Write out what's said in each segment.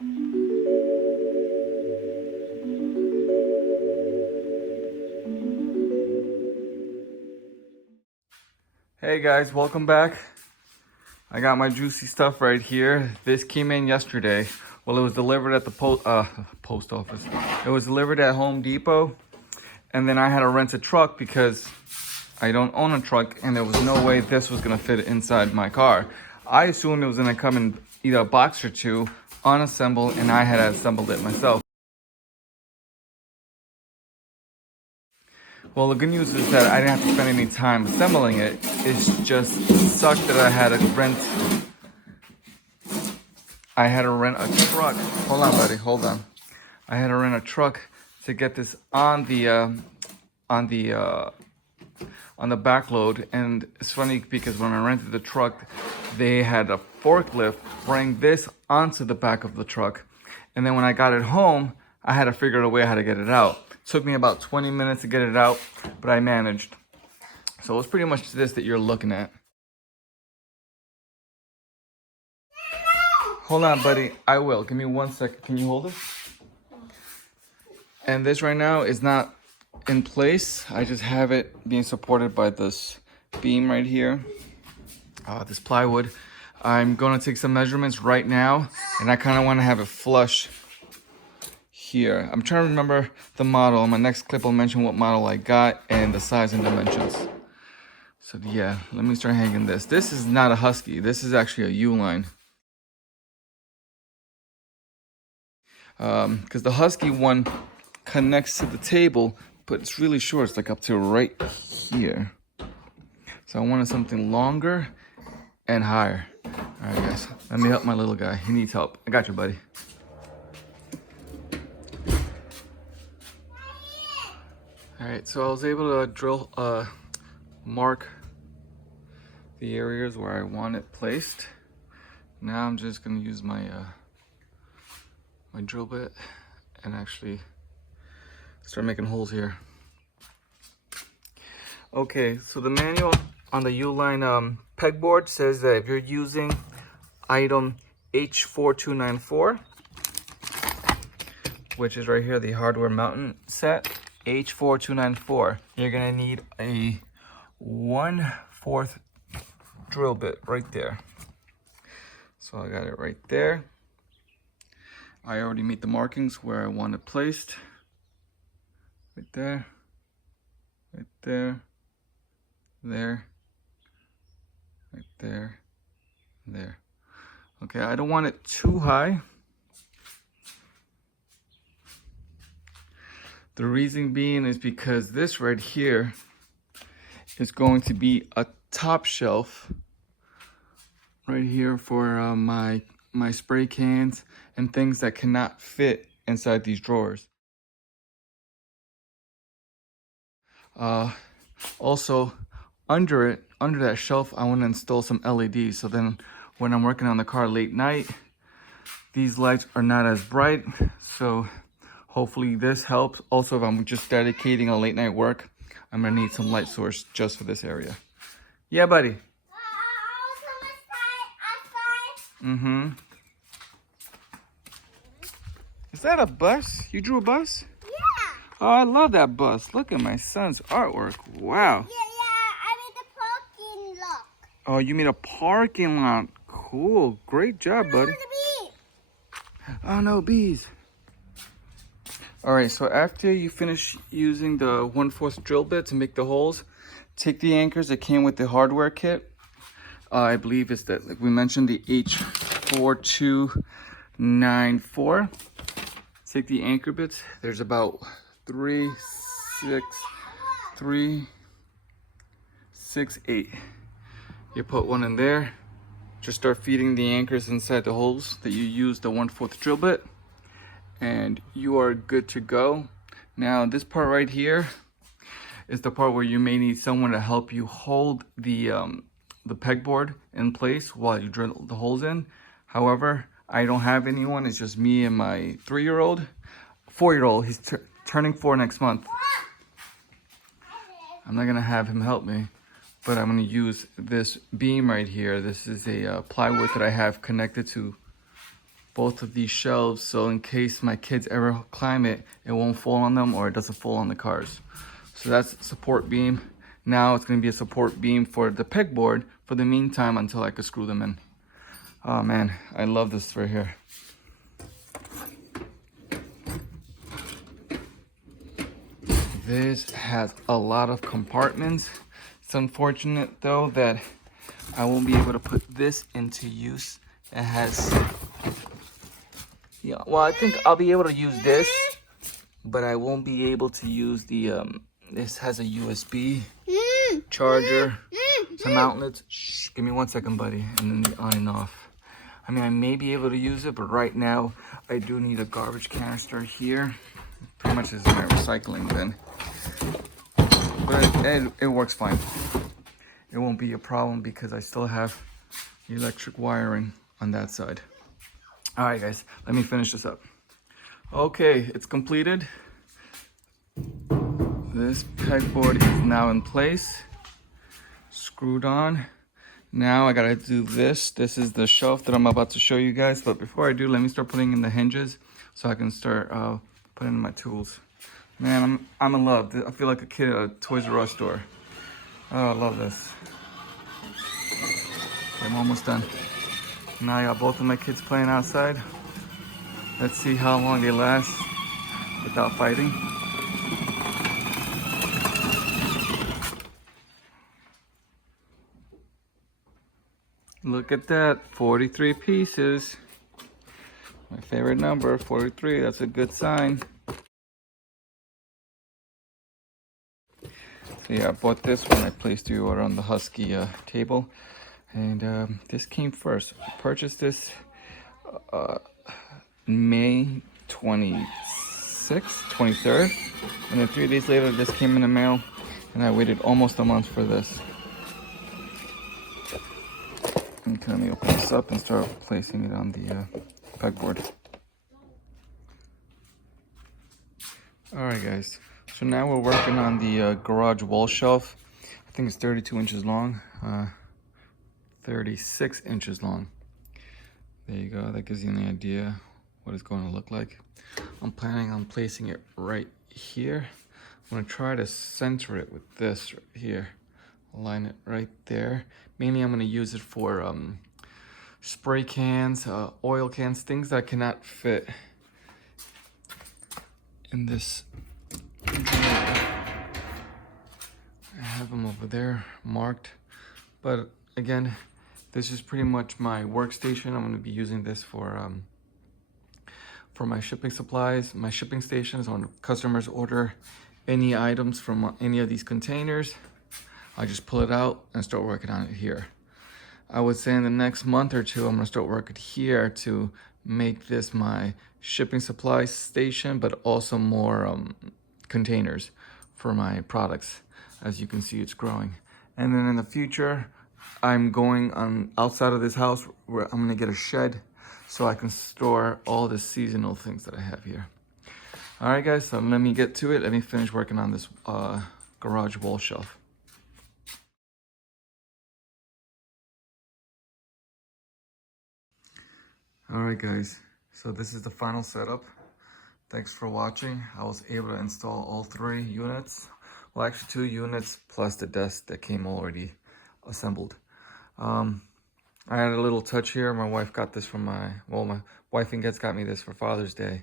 Hey guys, welcome back. I got my juicy stuff right here. This came in yesterday. Well, it was delivered at the post office. It was delivered at Home Depot. And then I had to rent a truck because I don't own a truck and there was no way this was gonna fit inside my car. I assumed it was gonna come in either a box or two, unassembled, and I had assembled it myself. Well, the good news is that I didn't have to spend any time assembling it. It's just sucked that I had to rent a truck. Hold on, buddy, hold on. I had to rent a truck to get this on the back load. And it's funny because when I rented the truck, they had a forklift bring this onto the back of the truck. And then when I got it home, I had to figure out a way how to get it out. Took me about 20 minutes to get it out, but I managed. So it's pretty much this that you're looking at. Hold on, buddy. I will. Give me 1 second. Can you hold it? And this right now is not in place. I just have it being supported by this beam right here, this plywood. I'm going to take some measurements right now, and I kind of want to have it flush here. I'm trying to remember the model. In my next clip, I'll mention what model I got and the size and dimensions. So yeah, let me start hanging this. This is not a Husky. This is actually a Uline. Because the Husky one connects to the table, but it's really short. It's like up to right here. So I wanted something longer and higher. All right, guys, let me help my little guy. He needs help. I got you, buddy. All right, so I was able to mark the areas where I want it placed. Now I'm just gonna use my my drill bit and actually start making holes here. Okay, so the manual on the Uline pegboard says that if you're using item H4294, which is right here, the hardware mountain set, H4294, you're gonna need a 1/4 drill bit right there. So I got it right there. I already made the markings where I want it placed. Right there, right there, there, right there, there. Okay, I don't want it too high. The reason being is because this right here is going to be a top shelf right here for my spray cans and things that cannot fit inside these drawers. Also, under that shelf, I want to install some LEDs. So then when I'm working on the car late night, these lights are not as bright. So hopefully this helps. Also, if I'm just dedicating a late night work, I'm gonna need some light source just for this area. Yeah, buddy. Mm-hmm. Is that a bus? You drew a bus? Yeah. Oh, I love that bus. Look at my son's artwork. Wow. Yeah, I made the parking lot. Oh, you made a parking lot. Cool. Great job, buddy. Oh, no, bees. All right, so after you finish using the 1/4 drill bit to make the holes, take the anchors that came with the hardware kit. I believe it's that, like we mentioned, the H4294. Take the anchor bits. There's about 3, 6, 8. You put one in there. Just start feeding the anchors inside the holes that you use the 1/4 drill bit, and you are good to go. Now this part right here is the part where you may need someone to help you hold the pegboard in place while you drill the holes in. However, I don't have anyone. It's just me and my 4-year-old. He's turning 4 next month. I'm not gonna have him help me, but I'm gonna use this beam right here. This is a plywood that I have connected to both of these shelves, so in case my kids ever climb it, it won't fall on them or it doesn't fall on the cars. So that's support beam. Now it's going to be a support beam for the pegboard for the meantime until I could screw them in. Oh man, I love this right here. This has a lot of compartments. It's unfortunate though that I won't be able to put this into use. It has, yeah, well, I think I'll be able to use this, but I won't be able to use the, this has a USB charger, some outlets. Shh, give me 1 second, buddy, and then the on and off. I mean, I may be able to use it, but right now I do need a garbage canister here. Pretty much this is my recycling bin. But it works fine. It won't be a problem because I still have electric wiring on that side. All right, guys, let me finish this up. Okay, it's completed. This pegboard is now in place, screwed on. Now I gotta do this. This is the shelf that I'm about to show you guys. But before I do, let me start putting in the hinges so I can start putting in my tools. Man, I'm in love. I feel like a kid at a Toys R Us store. Oh, I love this. Okay, I'm almost done. Now I got both of my kids playing outside. Let's see how long they last without fighting. Look at that, 43 pieces. My favorite number, 43, that's a good sign. So yeah, I bought this one. I placed the order on the Husky table. And this came first. I purchased this May 26th, 23rd. And then 3 days later, this came in the mail. And I waited almost a month for this. Okay, let me open this up and start placing it on the pegboard. Alright guys, so now we're working on the garage wall shelf. I think it's 32 inches long, 36 inches long. There you go, that gives you an idea what it's going to look like. I'm planning on placing it right here. I'm going to try to center it with this right here. Align it right there. Mainly I'm going to use it for spray cans, oil cans, things that cannot fit in this. I have them over there marked, but again, this is pretty much my workstation. I'm going to be using this for my shipping supplies, my shipping stations. When customers order any items from any of these containers, I just pull it out and start working on it here. I would say in the next month or two, I'm gonna start working here to make this my shipping supply station, but also more containers for my products. As you can see, it's growing. And then in the future, I'm going on outside of this house where I'm gonna get a shed so I can store all the seasonal things that I have here. All right, guys, so let me get to it. Let me finish working on this garage wall shelf. All right, guys, so this is the final setup. Thanks for watching. I was able to install all 3 units. Well, actually 2 units plus the desk that came already assembled. I had a little touch here. My wife got this from my wife and kids got me this for Father's Day.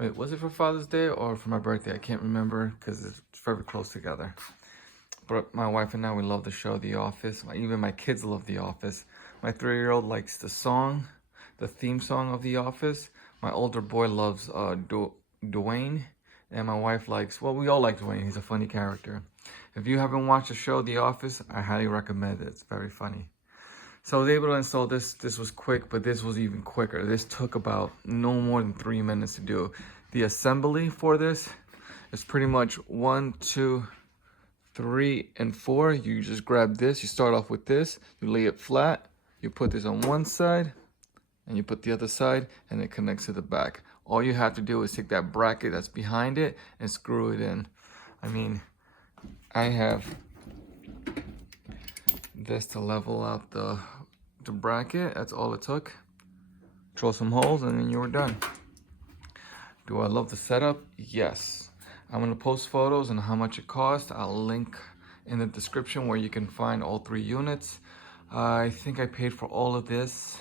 Wait, was it for Father's Day or for my birthday? I can't remember because it's very close together. But my wife and I, we love the show The Office. Even my kids love The Office. My 3-year-old likes the song, the theme song of The Office. My older boy loves Dwayne. And my wife likes, well, we all like Dwayne. He's a funny character. If you haven't watched the show The Office, I highly recommend it. It's very funny. So I was able to install this. This was quick, but this was even quicker. This took about no more than 3 minutes to do. The assembly for this is pretty much 1, 2, 3, and 4. You just grab this. You start off with this. You lay it flat. You put this on one side, and you put the other side, and it connects to the back. All you have to do is take that bracket that's behind it and screw it in. I mean, I have this to level out the bracket. That's all it took. drill some holes, and then you were done. Do I love the setup? Yes. I'm gonna post photos and how much it cost. I'll link in the description where you can find all 3 units. I think I paid for all of this,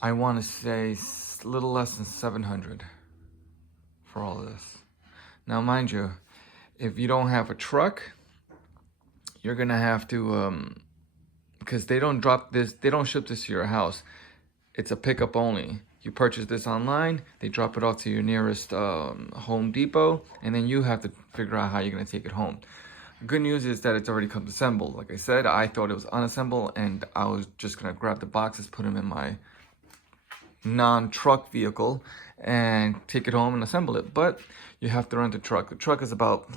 I want to say a little less than $700 for all of this. Now mind you, if you don't have a truck, you're gonna have to, because they don't ship this to your house. It's a pickup only. You purchase this online, they drop it off to your nearest Home Depot, and then you have to figure out how you're gonna take it home. Good news is that it's already come assembled. Like I said, I thought it was unassembled, and I was just gonna grab the boxes, put them in my non-truck vehicle, and take it home and assemble it. But you have to rent a truck. The truck is about,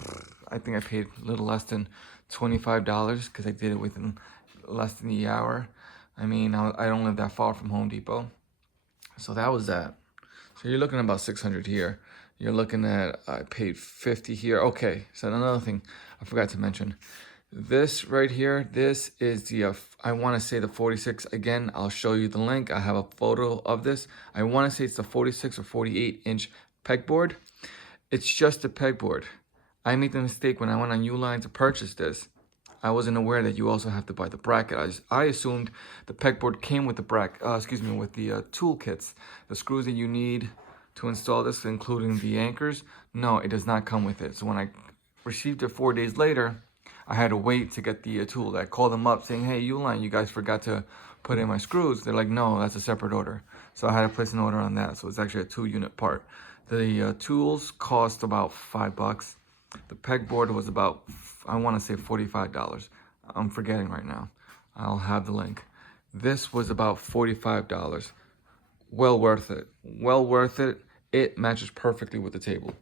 I think I paid a little less than $25 because I did it within less than the hour. I mean, I don't live that far from Home Depot. So that was that. So you're looking at about 600 here. You're looking at, I paid 50 here. Okay, so another thing I forgot to mention. This right here, this is the, I want to say the 46. Again, I'll show you the link. I have a photo of this. I want to say it's the 46 or 48 inch pegboard. It's just a pegboard. I made the mistake when I went on Uline to purchase this. I wasn't aware that you also have to buy the bracket. I assumed the pegboard came with the bracket, with the tool kits, the screws that you need to install this, including the anchors. No, it does not come with it. So when I received it 4 days later, I had to wait to get the tool. I called them up saying, hey, Uline, you guys forgot to put in my screws. They're like, no, that's a separate order. So I had to place an order on that. So it's actually a 2-unit part. The tools cost about $5. The pegboard was about, I want to say $45. I'm forgetting right now. I'll have the link. This was about $45. Well worth it. Well worth it. It matches perfectly with the table.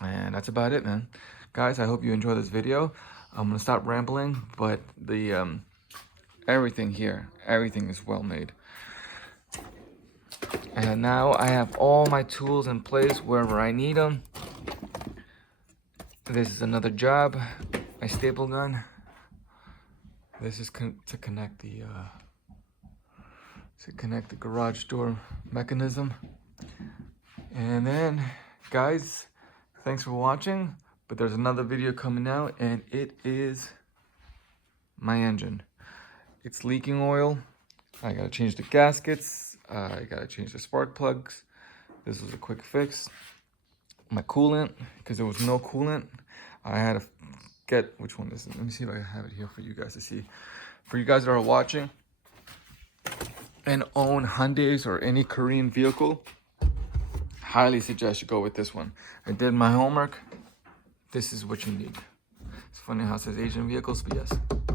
And that's about it, man. Guys, I hope you enjoy this video. I'm gonna stop rambling, but the everything here, everything is well made. And now I have all my tools in place wherever I need them. This is another job, my staple gun. This is to connect the garage door mechanism. And then, guys, thanks for watching. But there's another video coming out, and it is my engine. It's leaking oil. I gotta change the gaskets. I gotta change the spark plugs. This was a quick fix. My coolant, because there was no coolant, I had to get, which one is it? Let me see if I have it here for you guys to see. For you guys that are watching and own Hyundais or any Korean vehicle, highly suggest you go with this one. I did my homework. This is what you need. It's funny how it says Asian vehicles, but yes,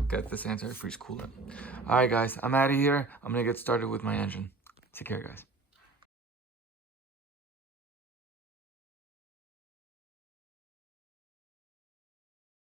get this antifreeze coolant. All right, guys, I'm out of here. I'm gonna get started with my engine. Take care, guys.